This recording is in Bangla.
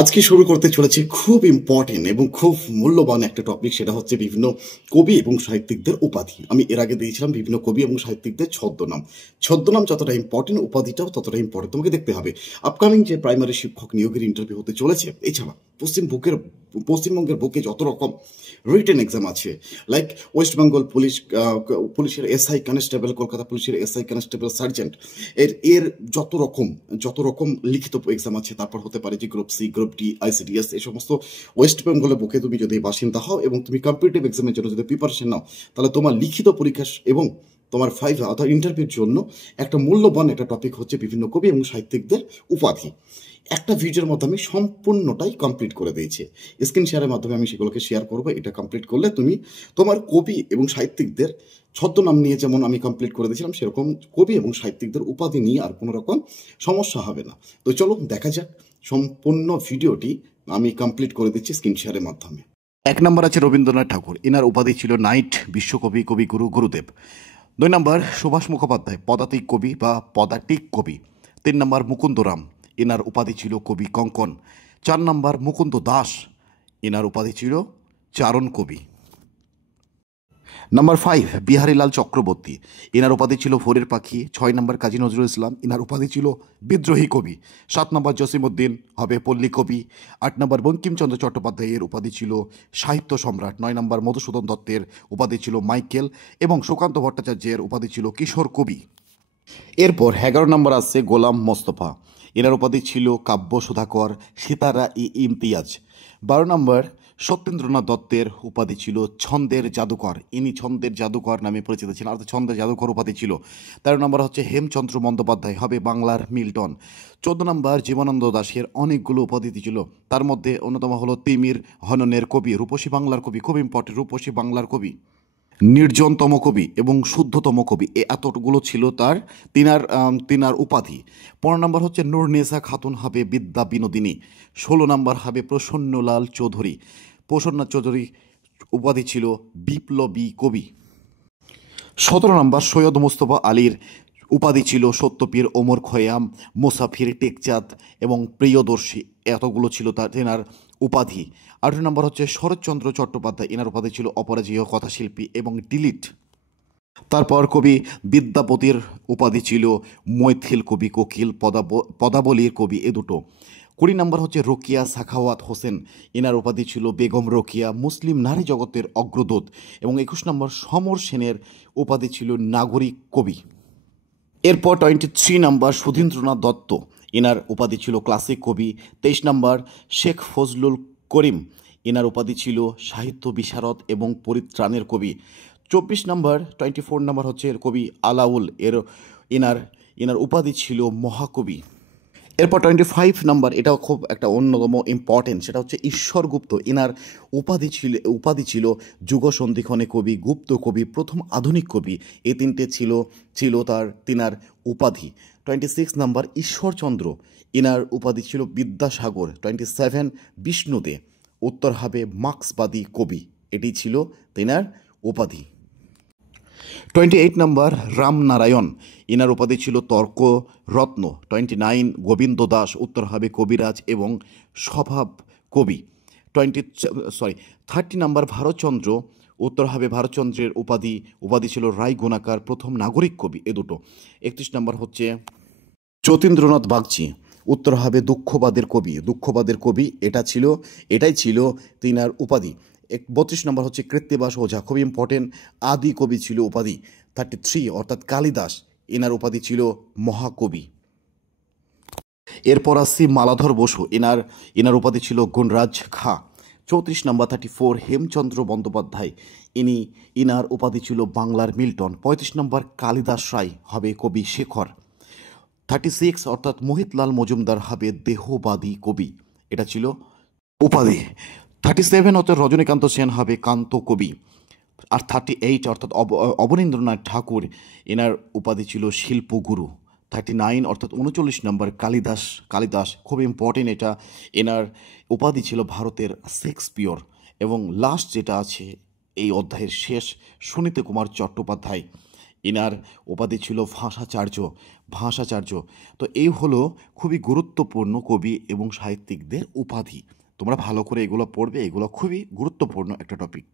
আজকে শুরু করতে চলেছি খুব ইম্পর্টেন্ট এবং খুব মূল্যবান একটা টপিক, সেটা হচ্ছে বিভিন্ন কবি এবং সাহিত্যিকদের উপাধি। আমি এর আগে দিয়েছিলাম বিভিন্ন কবি এবং সাহিত্যিকদের ছদ্মনাম। ছদ্মনাম যতটা ইম্পর্টেন্ট, উপাধিটাও ততটা ইম্পর্টেন্ট। তোমাকে দেখতে হবে আপকামিং যে প্রাইমারি শিক্ষক নিয়োগের ইন্টারভিউ হতে চলেছে, এছাড়া পশ্চিমবঙ্গের বুকে যত রকম রিটেন এক্সাম আছে, লাইক ওয়েস্ট বেঙ্গল পুলিশের এসআই কনস্টেবল, কলকাতা পুলিশের এসআই কনস্টেবল, সার্জেন্ট, এর যত রকম লিখিত এক্সাম আছে, তারপর হতে পারে যে group C, group D, ICDS, এই সমস্ত ওয়েস্ট বেঙ্গলের বুকে তুমি যদি বাসিন্দা হও এবং তুমি কম্পিটিটিভ এক্সামের জন্য যদি প্রিপারেশন নাও, তাহলে তোমার লিখিত পরীক্ষা এবং তোমার ফাইভা অর্থাৎ ইন্টারভিউর জন্য একটা মূল্যবান একটা টপিক হচ্ছে বিভিন্ন কবি এবং সাহিত্যিকদের উপাধি। একটা ভিডিওর মধ্যে আমি সম্পূর্ণটাই কমপ্লিট করে দিয়েছি। স্ক্রিন শেয়ারের মাধ্যমে আমি সেগুলোকে শেয়ার করবো। এটা কমপ্লিট করলে তুমি তোমার কবি এবং সাহিত্যিকদের ছদ্মনাম নিয়ে যেমন আমি কমপ্লিট করে দিয়েছিলাম, সেরকম কবি এবং সাহিত্যিকদের উপাধি নিয়ে আর কোনো রকম সমস্যা হবে না। তো চলো দেখা যাক, সম্পূর্ণ ভিডিওটি আমি কমপ্লিট করে দিচ্ছি স্ক্রিন শেয়ারের মাধ্যমে। 1 নম্বর আছে রবীন্দ্রনাথ ঠাকুর, এনার উপাধি ছিল নাইট, বিশ্বকবি, কবিগুরু, গুরুদেব। 2 নম্বর সুভাষ মুখোপাধ্যায়, পদাতিক কবি বা পদাতিক কবি। 3 নম্বর মুকুন্দরাম, এনার উপাধি ছিল কবি কঙ্কন। 4 নম্বর মুকুন্দ দাস, এনার উপাধি ছিল চারণ কবি। নাম্বার 5 বিহারীলাল চক্রবর্তী, এনার উপাধি ছিল ভোরের পাখি। 6 নম্বর কাজী নজরুল ইসলাম, এনার উপাধি ছিল বিদ্রোহী কবি। 7 নম্বর জসিমউদ্দিন হবে পল্লী কবি। 8 নম্বর বঙ্কিমচন্দ্র চট্টোপাধ্যায়ের উপাধি ছিল সাহিত্য সম্রাট। 9 নম্বর মধুসূদন দত্তের উপাধি ছিল মাইকেল এবং সুকান্ত ভট্টাচার্যের উপাধি ছিল কিশোর কবি। এরপর 11 নম্বর আছে গোলাম মোস্তফা, এনার উপাধি ছিল কাব্য সুধাকর, সিতারা ইমতিয়াজ। 12 নম্বর সত্যেন্দ্রনাথ দত্তের উপাধি ছিল ছন্দের জাদুকর, ইনি ছন্দের জাদুকর নামে পরিচিত ছিলেন, অর্থাৎ ছন্দের জাদুকর উপাধি ছিল। 13 নম্বর হচ্ছে হেমচন্দ্র বন্দ্যোপাধ্যায়, হবে বাংলার মিল্টন। 14 নম্বর জীবনানন্দ দাশের অনেকগুলো উপাধি ছিল, তার মধ্যে অন্যতম হলো তিমির হননের কবি, রূপসী বাংলার কবি, খুব ইম্পর্টেন্ট, রূপসী বাংলার কবি, নির্জনতম কবি এবং শুদ্ধতম কবি, এতগুলো ছিল তিনার উপাধি। 15 নম্বর হচ্ছে নূরনেসা খাতুন, হবে বিদ্যা বিনোদিনী। 16 নম্বর হবে প্রসন্নলাল চৌধুরী, প্রসন্ন চৌধুরী উপাধি ছিল বিপ্লবী কবি। 17 নম্বর সৈয়দ মুস্তফা আলীর উপাধি ছিল সত্যপীর, ওমর খয়াম, মুসাফির, টেকচাঁদ এবং প্রিয়দর্শী, এতগুলো ছিল তেনার উপাধি। 18 নম্বর হচ্ছে শরৎচন্দ্র চট্টোপাধ্যায়, এনার উপাধি ছিল অপরাজেয় কথাশিল্পী এবং ডিলিট। তারপর কবি বিদ্যাপতির উপাধি ছিল মৈথিল কবি, কোকিল, পদাবলীর কবি, এ দুটো। 20 নম্বর হচ্ছে রোকিয়া সাখাওয়াত হোসেন, এনার উপাধি ছিল বেগম রোকিয়া, মুসলিম নারী জগতের অগ্রদূত। এবং 21 নম্বর সমর সেনের উপাধি ছিল নাগরিক কবি। এরপর 23 নম্বর সুধীন্দ্রনাথ দত্ত, এনার উপাধি ছিল ক্লাসিক কবি। 23 নম্বর শেখ ফজলুল করিম, এনার উপাধি ছিল সাহিত্য বিশারদ এবং পরিত্রাণের কবি। 24 নম্বর 24 নম্বর হচ্ছে কবি আলাউল, এনার উপাধি ছিল মহাকবি। এরপর 25 নম্বর, এটাও খুব একটা অন্যতম ইম্পর্টেন্ট, সেটা হচ্ছে ঈশ্বরগুপ্ত, এনার উপাধি ছিল যুগসন্ধিক্ষণে কবি, গুপ্ত কবি, প্রথম আধুনিক কবি, এই তিনটে ছিল তিনার উপাধি। 26 নম্বর ঈশ্বরচন্দ্র, এনার উপাধি ছিল বিদ্যাসাগর। 27 বিষ্ণুদে, উত্তর হবে মার্ক্সবাদী কবি, এটি ছিল তিনার উপাধি। 28 নম্বর রামনারায়ণ, এনার উপাধি ছিল তর্ক রত্ন। 29 গোবিন্দ দাস, উত্তর হবে কবিরাজ এবং স্বভাব কবি। 30 নম্বর ভারতচন্দ্র, উত্তর হবে ভারতচন্দ্রের উপাধি ছিল রায় গুণাকার, প্রথম নাগরিক কবি, এ দুটো। 31 নম্বর হচ্ছে যতীন্দ্রনাথ বাগচি, উত্তর হবে দুঃখবাদের কবি, এটাই ছিল তিনার উপাধি। 32 নম্বর হচ্ছে কৃত্তিবাস ওঝা, খুব ইম্পর্টেন্ট, আদি কবি ছিল উপাধি। 33 অর্থাৎ কালিদাস, এনার উপাধি ছিল মহাকবি। এরপর আসছি মালাধর বসু, এনার উপাধি ছিল গুণরাজ খাঁ। 34 নম্বর 34 হেমচন্দ্র বন্দ্যোপাধ্যায়, ইনার উপাধি ছিল বাংলার মিল্টন। 35 নম্বর কালিদাস রায়, হবে কবি শেখর। 36 অর্থাৎ মোহিতলাল মজুমদার, হবে দেহবাদী কবি, এটা ছিল উপাধি। 37 অর্থাৎ রজনীকান্ত সেন, হবে কান্ত কবি। আর 38 অর্থাৎ অবনীন্দ্রনাথ ঠাকুর, এনার উপাধি ছিল শিল্পগুরু। 39 অর্থাৎ 39 নম্বর কালিদাস, খুব ইম্পর্টেন্ট এটা, এনার উপাধি ছিল ভারতের শেক্সপিয়র। এবং লাস্ট যেটা আছে এই অধ্যায়ের শেষ, সুনীতি কুমার চট্টোপাধ্যায়, এনার উপাধি ছিল ভাষাচার্য। ভাষাচার্য। তো এই হলো খুবই গুরুত্বপূর্ণ কবি এবং সাহিত্যিকদের উপাধি। তোমরা ভালো করে এগুলো পড়বে, এগুলো খুবই গুরুত্বপূর্ণ একটা টপিক।